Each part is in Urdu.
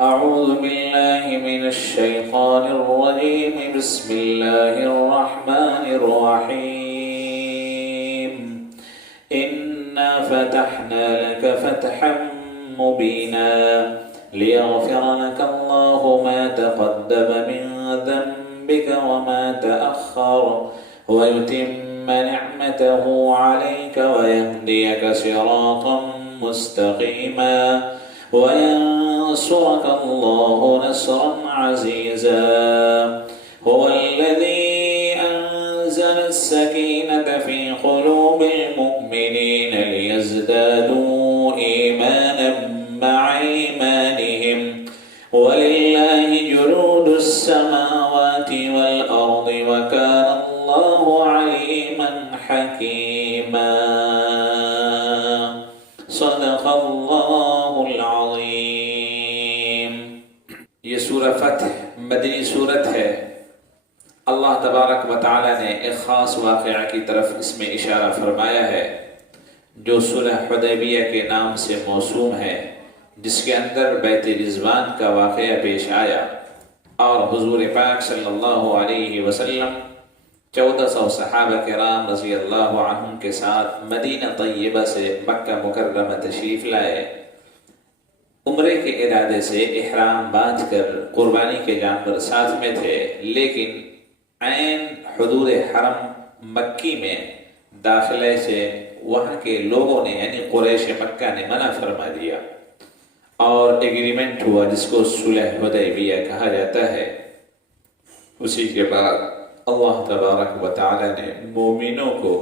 أعوذ بالله من الشيطان الرجيم. بسم الله الرحمن الرحيم. إنا فتحنا لك فتحا مبينا ليغفر لك الله ما تقدم من ذنبك وما تأخر ويتم نعمته عليك ويهديك صراطا مستقيما وينصرك الله نصرا عزيزا. هو الذي أنزل السكينة في قلوب المؤمنين ليزدادوا إيمانا مع إيمانهم ولله جنود السماوات والأرض وكان الله عليما حكيما. صدق اللہ العظیم. یہ سورہ فتح مدنی سورت ہے. اللہ تبارک و تعالی نے ایک خاص واقعہ کی طرف اس میں اشارہ فرمایا ہے جو صلح حدیبیہ کے نام سے موسوم ہے، جس کے اندر بیت رضوان کا واقعہ پیش آیا اور حضور پاک صلی اللہ علیہ وسلم 1400 صحابہ کرام رضی اللہ عنہم کے ساتھ مدینہ طیبہ سے مکہ مکرمہ تشریف لائے. عمرے کے ارادے سے احرام باندھ کر قربانی کے جانور ساتھ میں تھے، لیکن عین حدود حرم مکی میں داخلے سے وہاں کے لوگوں نے یعنی قریش مکہ نے منع فرما دیا اور ایگریمنٹ ہوا جس کو صلح حدیبیہ کہا جاتا ہے. اسی کے بعد اللہ تبارک و تعالی نے مومنوں کو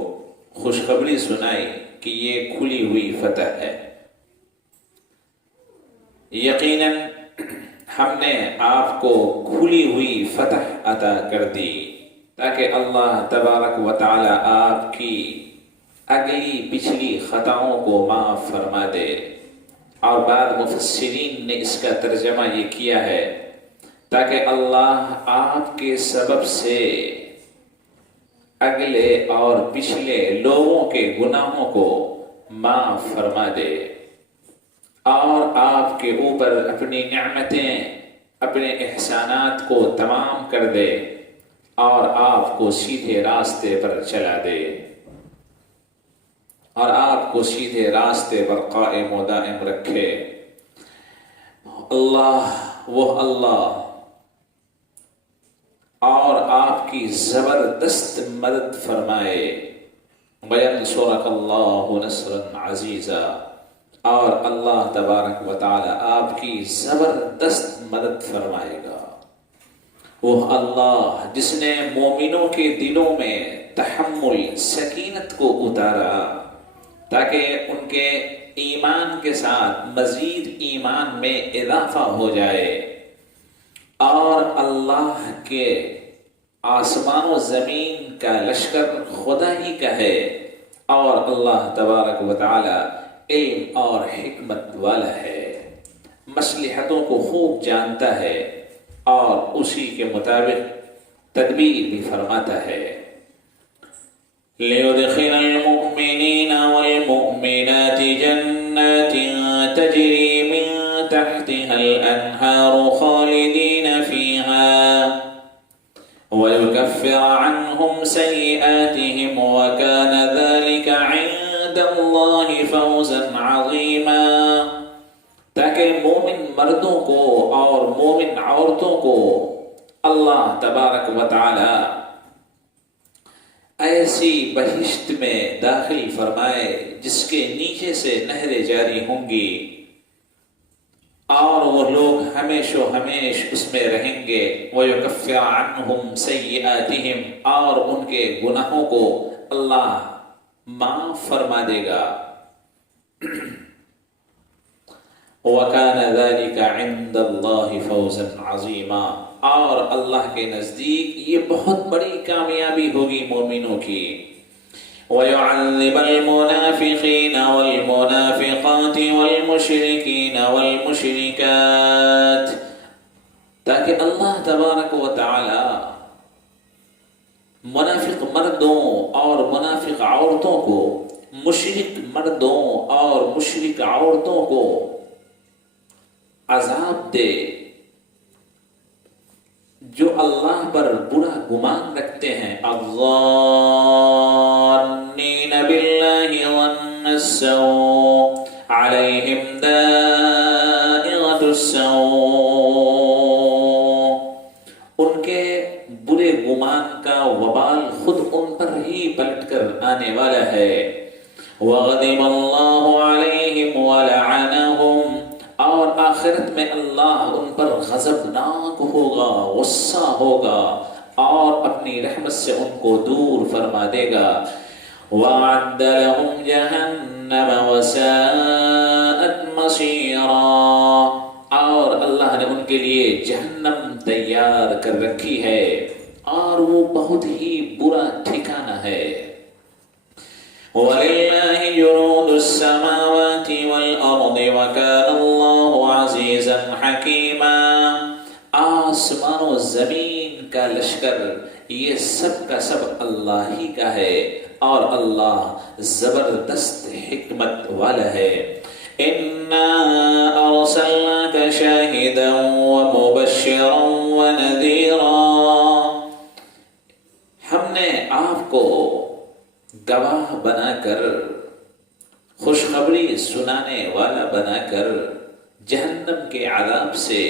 خوشخبری سنائی کہ یہ کھلی ہوئی فتح ہے. یقیناً ہم نے آپ کو کھلی ہوئی فتح عطا کر دی تاکہ اللہ تبارک و تعالی آپ کی اگلی پچھلی خطاؤں کو معاف فرما دے. اور بعض مفسرین نے اس کا ترجمہ یہ کیا ہے تاکہ اللہ آپ کے سبب سے اگلے اور پچھلے لوگوں کے گناہوں کو معاف فرما دے اور آپ کے اوپر اپنی نعمتیں اپنے احسانات کو تمام کر دے اور آپ کو سیدھے راستے پر چلا دے اور آپ کو سیدھے راستے پر قائم و دائم رکھے. اللہ وہ اللہ اور آپ کی زبردست مدد فرمائے. وَيَنْصُرَكَ اللَّهُ نَصْرًا عَزِيزًا. اور اللہ تبارک و تعالی آپ کی زبردست مدد فرمائے گا. وہ اللہ جس نے مومنوں کے دلوں میں تحمل سکینت کو اتارا تاکہ ان کے ایمان کے ساتھ مزید ایمان میں اضافہ ہو جائے اور اللہ کے آسمان و زمین کا لشکر خدا ہی کا ہے اور اللہ تبارک و تعالی علم اور حکمت والا ہے، مصلحتوں کو خوب جانتا ہے اور اسی کے مطابق تدبیر بھی فرماتا ہے. لِيُدْخِلَ الْمُؤْمِنِينَ وَالْمُؤْمِنَاتِ جَنَّاتٍ تَجْرِي مِن تَحْتِهَا الْأَنْهَارُ خَالِدِينَ فِيهَا وَيُكَفِّرَ عَنْهُمْ سَيِّئَاتِهِمْ وَكَانَ ذَلِكَ عِندَ اللَّهِ فَوْزًا عَظِيمًا. تاکہ مومن مردوں کو اور مومن عورتوں کو اللہ تبارک و تعالی ایسی بہشت میں داخل فرمائے جس کے نیچے سے نہریں جاری ہوں گی اور وہ لوگ ہمیش و ہمیش اس میں رہیں گے. وَيُكَفِّرَ عَنْهُمْ سَيِّئَاتِهِمْ اور ان کے گناہوں کو اللہ معاف فرما دے گا. وَكَانَ ذَلِكَ عِندَ اللَّهِ فَوْزًا عَظِيمًا. اور اللہ کے نزدیک یہ بہت بڑی کامیابی ہوگی مومنوں کی. وَيُعَذِّبَ الْمُنَافِقِينَ وَالْمُنَافِقَاتِ وَالْمُشْرِكِينَ وَالْمُشْرِكَاتِ. تاکہ اللہ تبارک و تعالی منافق مردوں اور منافق عورتوں کو، مشرک مردوں اور مشرک عورتوں کو عذاب دے جو اللہ پر برا گمان رکھتے ہیں. الظانین باللہ ظن السوء علیہم دائرۃ السوء. ان کے برے گمان کا وبال خود ان پر ہی پلٹ کر آنے والا ہے. وغضب اللہ علیہم ولعنہم. اور آخرت میں اللہ ان پر غضبناک ہوگا، غصہ ہوگا اور اپنی رحمت سے ان کو دور فرما دے گا. وَأَعَدَّ لَهُمْ جَهَنَّمَ وَسَاءَتْ مَصِيرًا. اور اللہ نے ان کے لیے جہنم تیار کر رکھی ہے اور وہ بہت ہی برا ٹھکانہ ہے. وَلِلَّهِ جُنُودُ السَّمَاوَاتِ وَالْأَرْضِ وَكَانَ اللَّهُ عَزِيزًا حَكِيمًا. آسمان و زمین کا لشکر یہ سب کا سب اللہ ہی کا ہے اور اللہ زبردست حکمت والا ہے. إِنَّا أَرْسَلْنَاكَ شَاهِدًا وَمُبَشِّرًا وَنَذِيرًا. ہم نے آپ کو گواہ بنا کر، خوشخبری سنانے والا بنا کر، جہنم کے عذاب سے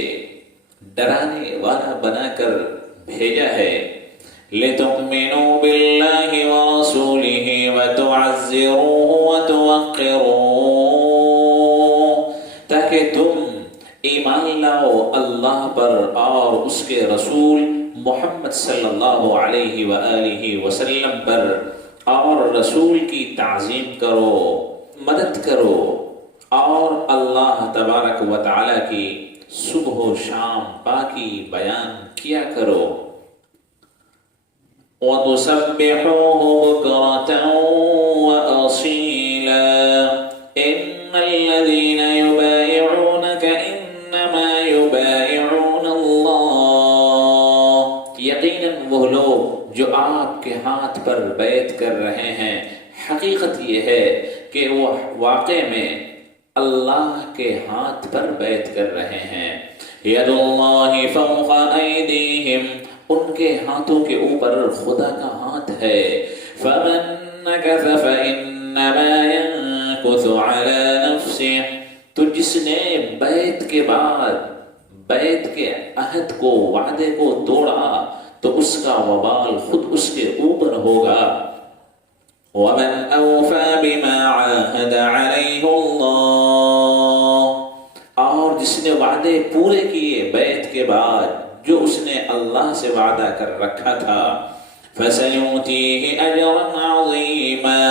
ڈرانے والا بنا کر بھیجا ہے. لِتُؤْمِنُوا بِاللَّهِ وَرَسُولِهِ وَتُعَزِّرُوهُ وَتُوَقِّرُوهُ. تاکہ تم ایمان لاؤ اللہ پر اور اس کے رسول محمد صلی اللہ علیہ وآلہ وسلم پر، اور رسول کی تعظیم کرو، مدد کرو، اور اللہ تبارک و تعالی کی صبح و شام پاکی بیان کیا کرو. وَتُسَبِّحُوهُ بُكْرَةً وَأَصِيلًا. إِنَّ الَّذِينَ يُبَايِعُونَكَ إِنَّمَا يُبَايِعُونَ اللَّهَ. یقیناً وہ لوگ جو آپ کے ہاتھ پر بیعت کر رہے ہیں، حقیقت یہ ہے کہ وہ واقع میں اللہ کے ہاتھ پر بیعت کر رہے ہیں. ید اللہ فوق ایدیہم. ان کے ہاتھوں کے اوپر خدا کا ہاتھ ہے. فمن نکث فإنما ينکث علی نفسہ. تو جس نے بیعت کے بعد بیعت کے عہد کو، وعدے کو توڑا تو اس کا وبال خود اس کے اوپر ہوگا. وَمَنْ أَوْفَى بِمَا عَاهَدَ عَلَيْهِ اللَّهُ. اور جس نے وعدے پورے کیے بیعت کے بعد جو اس نے اللہ سے وعدہ کر رکھا تھا. فَسَيُؤْتِيهِ أَجْرًا عَظِيمًا.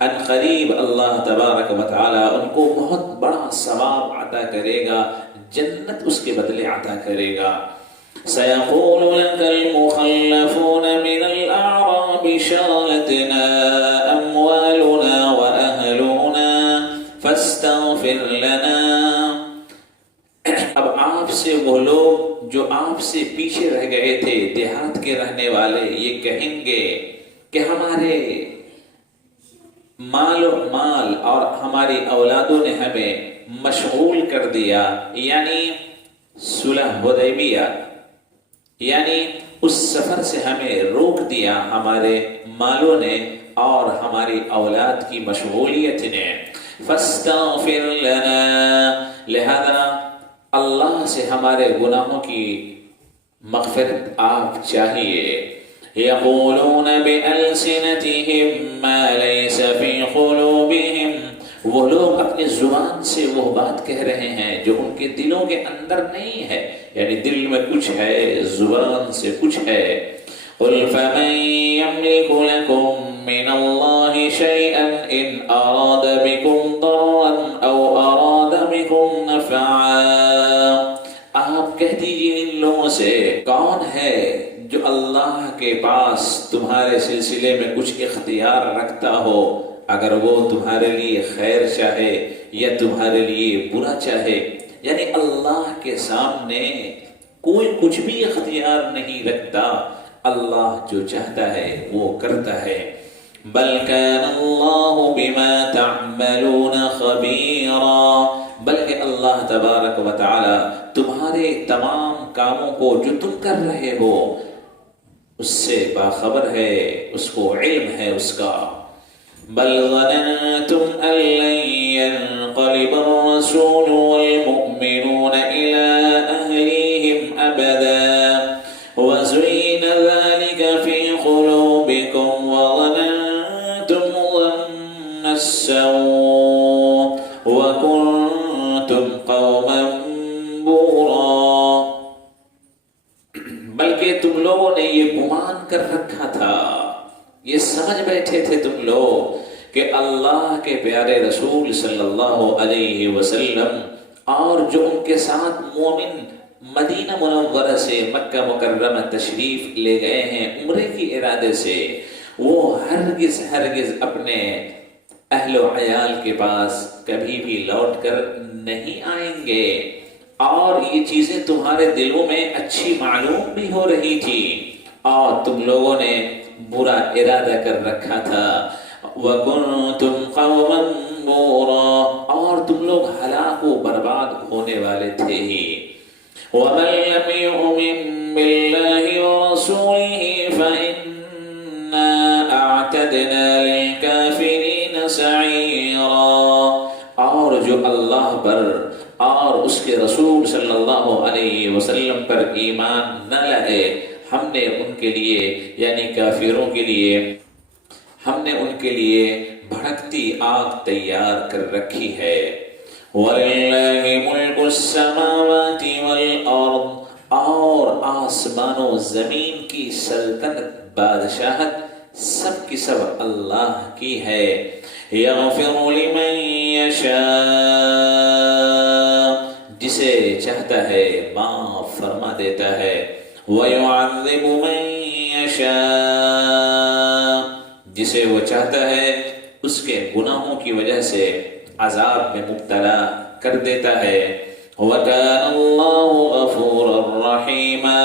ان قریب اللہ تبارک و تعالی ان کو بہت بڑا ثواب عطا کرے گا، جنت اس کے بدلے عطا کرے گا. سيقول لك المخلفون من الأعراب شغلتنا أموالنا وأهلنا فاستغفر لنا. اب آپ سے وہ لوگ جو آپ سے پیچھے رہ گئے تھے، دیہات کے رہنے والے، یہ کہیں گے کہ ہمارے مال اور ہماری اولادوں نے ہمیں مشغول کر دیا. یعنی صلح حدیبیہ، یعنی اس سفر سے ہمیں روک دیا ہمارے مالوں نے اور ہماری اولاد کی مشغولیت نے. فاستغفر لنا. لہذا اللہ سے ہمارے گناہوں کی مغفرت آپ چاہیے. یقولون بألسنتهم ما ليس في قلوبهم. وہ لوگ اپنی زبان سے وہ بات کہہ رہے ہیں جو ان کے دلوں کے اندر نہیں ہے، یعنی دل میں کچھ ہے، زبان سے کچھ ہے. قل فمن يملك لكم من الله شيئا إن أراد بكم ضرا أو أراد بكم نفعا. آپ کہہ دیجیے ان لوگوں سے، کون ہے جو اللہ کے پاس تمہارے سلسلے میں کچھ اختیار رکھتا ہو، اگر وہ تمہارے لیے خیر چاہے یا تمہارے لیے برا چاہے. یعنی اللہ کے سامنے کوئی کچھ بھی اختیار نہیں رکھتا، اللہ جو چاہتا ہے وہ کرتا ہے. بل كان اللہ بما تعملون خبیرا. بلکہ اللہ تبارک و تعالی تمہارے تمام کاموں کو جو تم کر رہے ہو اس سے باخبر ہے، اس کو علم ہے اس کا۔ بل ظننتم أن لن ينقلب الرسول والمؤمنون إلى أهليهم أبدا وزين ذلك في قلوبكم وظننتم ظن السوء وكنتم قوما بورا۔ بلکہ تم لوگوں نے یہ گمان کر رکھا تھا، یہ سمجھ بیٹھے تھے تم لوگ کہ اللہ کے پیارے رسول صلی اللہ علیہ وسلم اور جو ان کے ساتھ مومن مدینہ منورہ سے مکہ مکرمہ تشریف لے گئے ہیں عمرے کی ارادے سے، وہ ہرگز اپنے اہل و عیال کے پاس کبھی بھی لوٹ کر نہیں آئیں گے، اور یہ چیزیں تمہارے دلوں میں اچھی معلوم بھی ہو رہی تھی اور تم لوگوں نے برا ارادہ کر رکھا تھا۔ وَكُنْتُمْ قَوْمًا بُورًا، اور تم لوگ ہلاک و برباد ہونے والے تھے ہی۔ وَمَن لَّمْ يُؤْمِن بِاللَّهِ وَرَسُولِهِ فَإِنَّا أَعْتَدْنَا لِلْكَافِرِينَ سَعِيرًا، اور جو اللہ پر اور اس کے رسول صلی اللہ علیہ وسلم پر ایمان نہ لائے، ہم نے ان کے لیے یعنی کافروں کے لیے ہم نے ان کے لیے بھڑکتی آگ تیار کر رکھی ہے۔ وَلِلَّهِ مُلْكُ السَّمَاوَاتِ وَالْأَرْضِ، اور آسمان و زمین کی سلطنت بادشاہت سب کی سب اللہ کی ہے۔ يَغْفِرُ لِمَن يَشَاءُ، جسے چاہتا ہے معاف فرما دیتا ہے۔ وَيُعَذِّبُ مَن يَشَاءُ، جسے وہ چاہتا ہے اس کے گناہوں کی وجہ سے عذاب میں مبتلا کر دیتا ہے۔ وَكَانَ اللَّهُ غَفُورًا رَحِيمًا،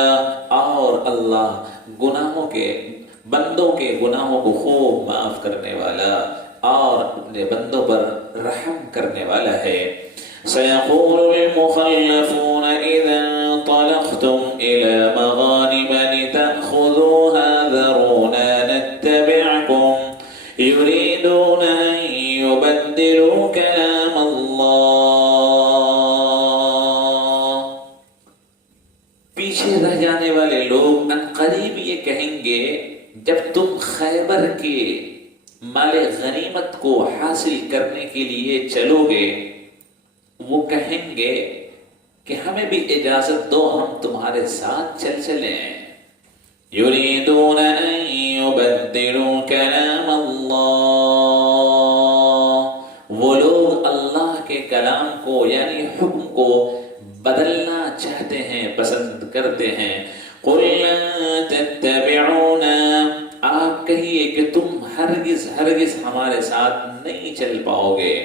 اور اللہ بندوں کے گناہوں کو خوب معاف کرنے والا اور اپنے بندوں پر رحم کرنے والا ہے۔ سَيَقُولُ الْمُخَلَّفُونَ إِذَا انطَلَقْتُمْ إِلَى مَغَانِمَ لِتَأْخُذُوهَا ذَرُونَا نَتَّبِعْكُمْ يُرِيدُونَ أَن يُبَدِّلُوا كَلَامَ اللَّهِ، پیچھے رہ جانے والے لوگ عنقریب یہ کہیں گے جب تم خیبر کے مال غنیمت کو حاصل کرنے کے لیے چلو گے، وہ کہیں گے کہ ہمیں بھی اجازت دو، ہم تمہارے ساتھ چلیں۔ یریدون ان یبدلوا کلام اللہ، وہ لوگ اللہ کے کلام کو یعنی حکم کو بدلنا چاہتے ہیں، پسند کرتے ہیں۔ قل لن تتبعونا، آپ کہیے کہ تم ہرگز ہمارے ساتھ نہیں چل پاؤ گے۔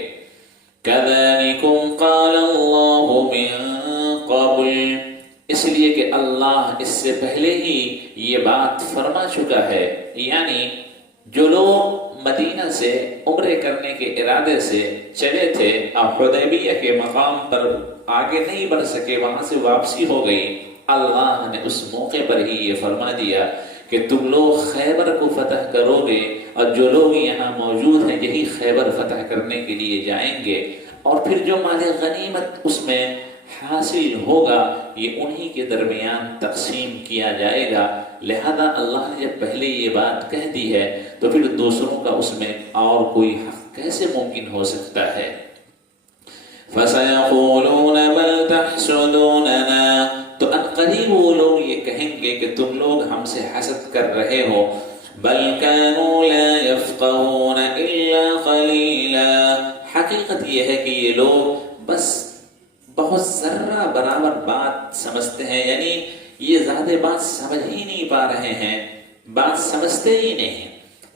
كَذَلِكُمْ قَالَ اللَّهُ مِن قَبْلُ، اس لیے کہ اللہ اس سے پہلے ہی یہ بات فرما چکا ہے، یعنی جو لوگ مدینہ سے عمرے کرنے کے ارادے سے چلے تھے اور حدیبیہ کے مقام پر آگے نہیں بڑھ سکے، وہاں سے واپسی ہو گئی، اللہ نے اس موقع پر ہی یہ فرما دیا کہ تم لوگ خیبر کو فتح کرو گے، اور جو لوگ یہاں موجود ہیں یہی خیبر فتح کرنے کے لیے جائیں گے، اور پھر جو مال غنیمت اس میں حاصل ہوگا یہ انہی کے درمیان تقسیم کیا جائے گا۔ لہذا اللہ نے جب پہلے یہ بات کہہ دی ہے تو پھر دوسروں کا اس میں اور کوئی حق کیسے ممکن ہو سکتا ہے۔ فَسَيَقُولُونَ بَلْ تَحْسُدُونَنَا، تو عنقریب وہ لوگ یہ کہیں گے کہ تم لوگ ہم سے حسد کر رہے ہو۔ بَلْ كَانُوا لَا يَفْقَهُونَ إِلَّا قَلِيلًا، حقیقت یہ ہے کہ یہ لوگ بس بہت ذرہ برابر بات سمجھتے ہیں، یعنی یہ زیادہ بات سمجھ ہی نہیں پا رہے ہیں، بات سمجھتے ہی نہیں۔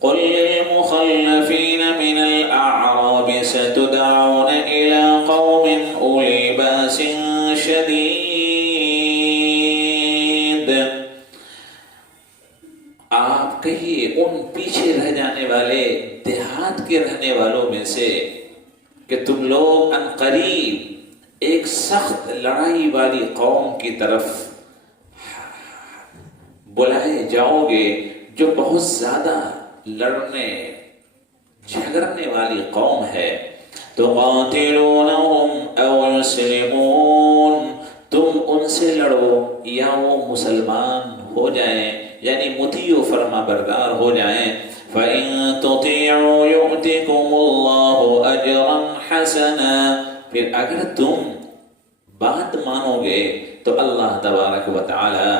قل للمخلفين من الأعراب ستدعون إلى قوم أولي بأس شديد، آپ کہیے ان پیچھے رہ جانے والے دیہات کے رہنے والوں میں سے کہ تم لوگ عنقریب سخت لڑائی والی قوم کی طرف بلائے جاؤ گے، جو بہت زیادہ لڑنے جھگڑنے والی قوم ہے، تو قاتلونہم او یسلمون، تم ان سے لڑو یا وہ مسلمان ہو جائیں، یعنی مطیع و فرما بردار ہو جائیں۔ فَإِن تُطِيعُوا يُؤْتِكُمُ اللَّهُ أَجْرًا حَسَنًا، پھر اگر تم بات مانو گے تو اللہ تبارک و تعالی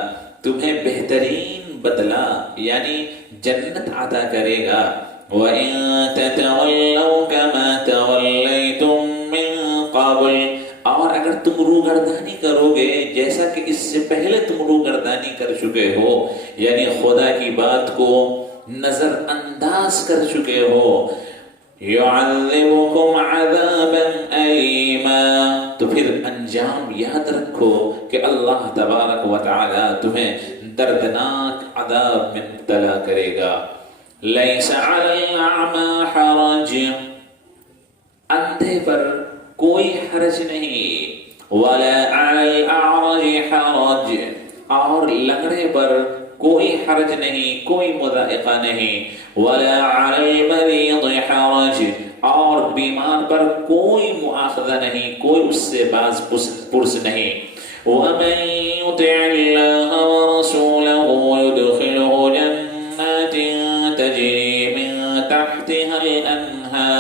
تمہیں بہترین بدلہ یعنی جنت عطا کرے گا۔ وَإِن تَتَوَلَّوْا كَمَا تَوَلَّيْتُم مِّن قَبْلُ، اور اگر تم روگردانی کرو گے جیسا کہ اس سے پہلے تم روگردانی کر چکے ہو، یعنی خدا کی بات کو نظر انداز کر چکے ہو، يُعَذِّبُكُمْ عَذَابًا أَلِيمًا، تو پھر انجام یاد رکھو کہ اللہ تبارک و تعالی تمہیں دردناک عذاب میں مبتلا کرے گا۔ لَيْسَ عَلَى الْأَعْمَى حَرَجٌ، اندھے پر کوئی حرج نہیں، وَلَا عَلَى الْأَعْرَجِ حَرَجٌ، اور لنگڑے پر کوئی حرج نہیں، کوئی مضائقہ نہیں، وَلَا عَلَى الْمَرِيضِ حَرَجٌ، اور بیمار پر کوئی مؤاخذہ نہیں، کوئی اس سے باز پرس نہیں۔ وَمَن يُطِعِ اللَّهَ وَرَسُولَهُ يُدْخِلْهُ جَنَّاتٍ تَجْرِي مِن تَحْتِهَا الْأَنْهَارُ،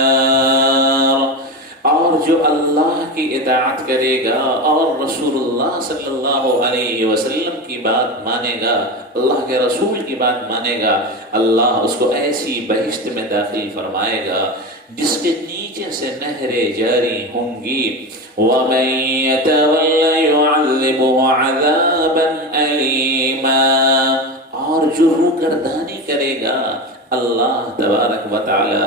اور جو اللہ کی اطاعت کرے گا اور رسول اللہ صلی اللہ علیہ وسلم کی بات مانے گا، اللہ کے رسول کی بات مانے گا، اللہ اس کو ایسی بہشت میں داخل فرمائے گا جس کے نیچے سے نہریں جاری ہوں گی۔ وَمَن يَتَوَلَّ يُعَذِّبْهُ عَذَابًا أَلِيمًا، اور جو روگردانی کرے گا اللہ تبارک و تعالی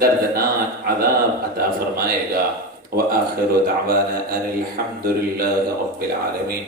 دردناک عذاب عطا فرمائے گا۔ وآخر دعوانا ان الحمد للہ رب العالمین۔